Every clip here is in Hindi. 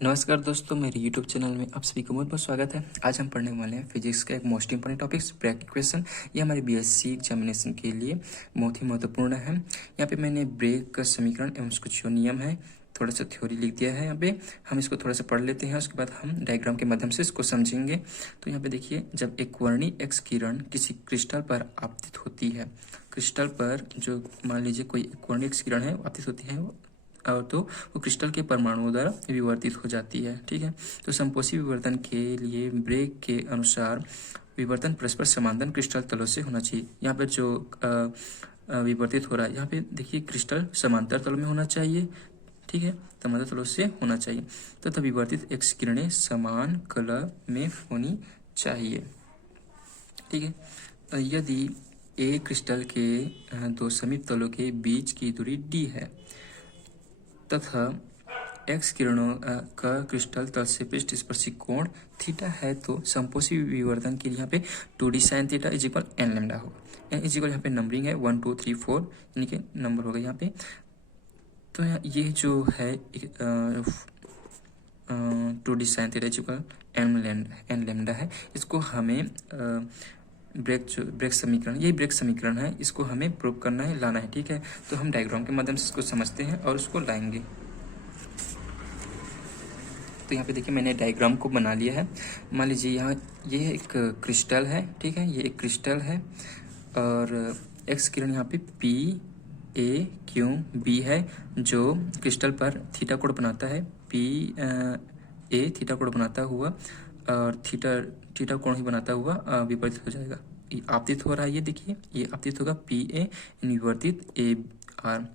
नमस्कार दोस्तों, मेरे YouTube चैनल में आप सभी को बहुत बहुत स्वागत है। आज हम पढ़ने वाले हैं फिजिक्स का एक most important topic Bragg equation. ये हमारे बीएससी एग्जामिनेशन के लिए बहुत ही महत्वपूर्ण है। यहाँ पे मैंने ब्रेक का समीकरण एवं उसके जो नियम है थोड़ा सा थ्योरी लिख दिया है। यहाँ पे हम इसको थोड़ा सा पढ़ लेते हैं, उसके बाद हम डायग्राम के माध्यम से इसको समझेंगे। तो यहाँ पे देखिए, जब एक वर्णी एक्स किरण किसी क्रिस्टल पर आपतित होती है, क्रिस्टल पर जो मान लीजिए कोई एक वर्णी एक्स किरण है आपतित होती है और तो वो क्रिस्टल के परमाणुओं द्वारा विवर्तित हो जाती है। ठीक है, तो समपोषी विवर्तन के लिए ब्रेक के अनुसार विवर्तन परस्पर समांतर क्रिस्टल तलों से होना चाहिए। यहाँ पर जो विवर्तित हो रहा है, यहाँ पे देखिए क्रिस्टल समांतर तलों में होना चाहिए। ठीक है, समांतर तलों से होना चाहिए तथा विवर्तित एक्स किरणें समान कला में होनी चाहिए। ठीक है, यदि ए क्रिस्टल के दो समीप तलों के बीच की दूरी डी है तथा एक्स किरणों का क्रिस्टल तल से पृष्ठ स्पर्शी कोण थीटा है, तो समपोषी विवर्तन के लिए यहाँ पे 2d sine theta is equal n lambda होगा। एन इज इक्वल यहाँ पे नंबरिंग है 1 2 3 4 यानी कि नंबर होगा यहाँ पे। तो ये जो है 2d sine theta is equal n lambda है। इसको हमें ब्रेक समीकरण, यही ब्रेक समीकरण है, इसको हमें प्रूव करना है, लाना है। ठीक है, तो हम डायग्राम के माध्यम से इसको समझते हैं और उसको लाएंगे। तो यहाँ पे देखिए मैंने डायग्राम को बना लिया है। मान लीजिए यहाँ ये एक क्रिस्टल है। ठीक है, ये एक क्रिस्टल है और एक्स किरण यहाँ पे पी ए क्यू बी है, जो क्रिस्टल पर थीटा कोण बनाता है। पी ए थीटा कोण बनाता हुआ और थीटा कोण ही बनाता हुआ विपरीत हो जाएगा। ये आपतित हो रहा है, ये देखिए ये आपतित होगा पी ए विवर्तित A R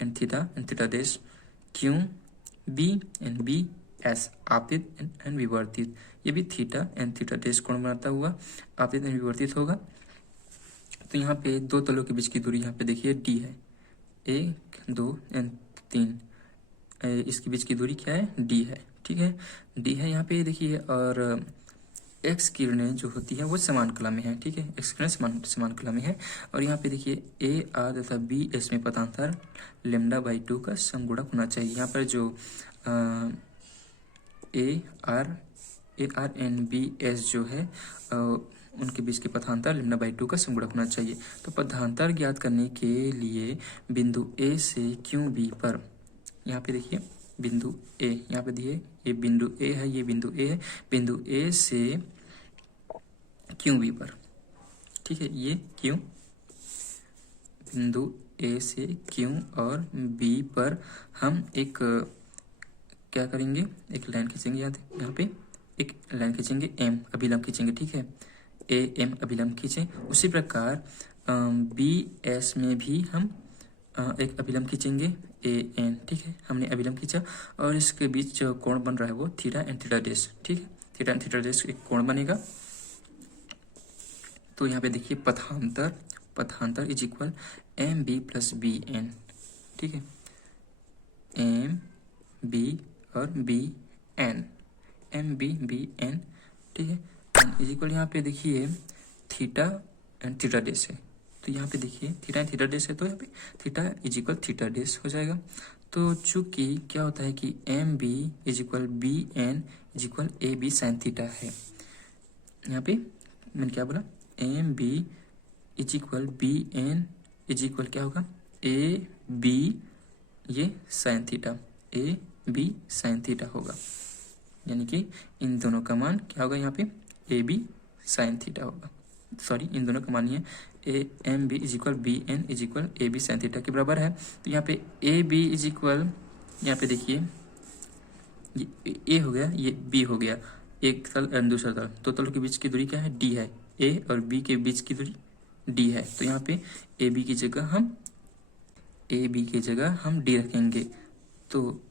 N theta dash Q B N B S आपतित एन विवर्तित, ये भी थीटा एन थीटा डैश कोण बनाता हुआ आपतित एन विवर्तित होगा। तो यहाँ पे दो तलों के बीच की दूरी यहाँ पे देखिए डी है, 1 2 एन 3, इसके बीच की दूरी क्या है, डी है। ठीक है, डी है यहाँ पे देखिए। और एक्स किरणें जो होती है वो समान कला में है। ठीक है, एक्स किरणें समान कला में है। और यहाँ पे देखिए ए आर तथा बी एस में पथांतर λ/2 का समगुणक होना चाहिए। यहाँ पर जो A R N B S जो है उनके बीच के पथांतर λ/2 का समगुणक होना चाहिए। तो पथांतर ज्ञात करने के लिए बिंदु ए से क्यू बी पर, यहाँ पे देखिए बिंदु ए, यहाँ पे दिए ये बिंदु ए है, ये बिंदु ए है, बिंदु ए से क्यू बी पर। ठीक है, ये क्यू, बिंदु ए से क्यू और बी पर हम एक क्या करेंगे, एक लाइन खींचेंगे। यहाँ पे एक लाइन खींचेंगे, एम अभिलंब खींचेंगे। ठीक है, ए एम अभिलंब खींचें। उसी प्रकार बी एस में भी हम एक अभिलंब खींचेंगे, ए एन। ठीक है, हमने अभिलंब खींचा और इसके बीच जो कोण बन रहा है वो थीटा एन थीटा डैश। ठीक है, थीटा एन थीटा डैश एक कोण बनेगा। तो यहाँ पे देखिए पथांतर is equal M B plus B N. ठीक है, एम बी और B N, M B B N. ठीक है, एन इज इक्वल यहाँ पे देखिए थीटा एंड थीटा डैश है। तो यहाँ पे देखिए थीटा एंड थीटा डैश है, तो यहाँ पे theta is equal theta dash हो जाएगा। तो चूंकि क्या होता है कि M B is equal B N is equal A B sine theta है। यहाँ पे मैंने क्या बोला, M B is equal B N is equal क्या होगा, ए बी ये sine theta, A B sine theta होगा। यानी कि इन दोनों का मान क्या होगा, यहाँ पे ए बी साइन थीटा होगा। सॉरी, इन दोनों का मान ही है A M B is equal B N is equal A B sine theta के बराबर है। तो यहाँ पे ए बी इज इक्वल, यहाँ पे देखिए ये ए हो गया, ये बी हो गया, एक तल और दूसरा तल, दो तलों के बीच की दूरी क्या है, डी है। ए और बी के बीच की दूरी डी है। तो यहाँ पे ए बी की जगह हम डी रखेंगे। तो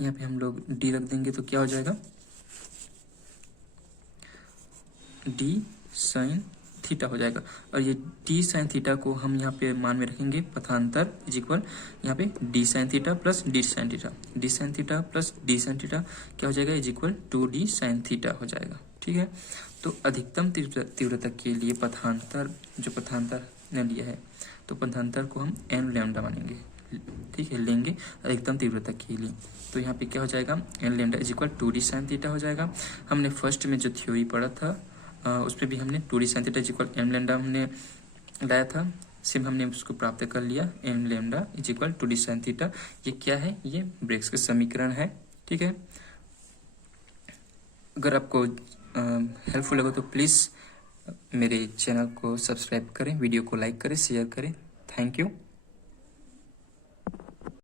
यहाँ पे हम लोग डी रख देंगे तो क्या हो जाएगा, डी साइन थीटा हो जाएगा। और ये डी साइन थीटा को हम यहाँ पे मान में रखेंगे पथांतर इज इक्वल यहाँ पे D sine theta plus D sine theta, D sine theta plus D sine theta क्या हो जाएगा, is equal 2d sine theta हो जाएगा। ठीक है, तो अधिकतम तीव्रता के लिए पथांतर ने लिया है, तो पथांतर को हम एन लैम्डा मानेंगे। ठीक है, लेंगे अधिकतम तीव्रता के लिए। तो यहाँ पे क्या हो जाएगा, n lambda is equal 2d sine theta हो जाएगा। हमने फर्स्ट में जो थ्योरी पढ़ा था उस पर भी हमने 2d sine theta is equal m lambda हमने लाया था, सिर्फ हमने उसको प्राप्त कर लिया, m lambda is equal 2d sine theta. ये क्या है, ये ब्रेग्स का समीकरण है। ठीक है, अगर आपको हेल्पफुल लगे तो प्लीज़ मेरे चैनल को सब्सक्राइब करें, वीडियो को लाइक करें, शेयर करें। Thank you.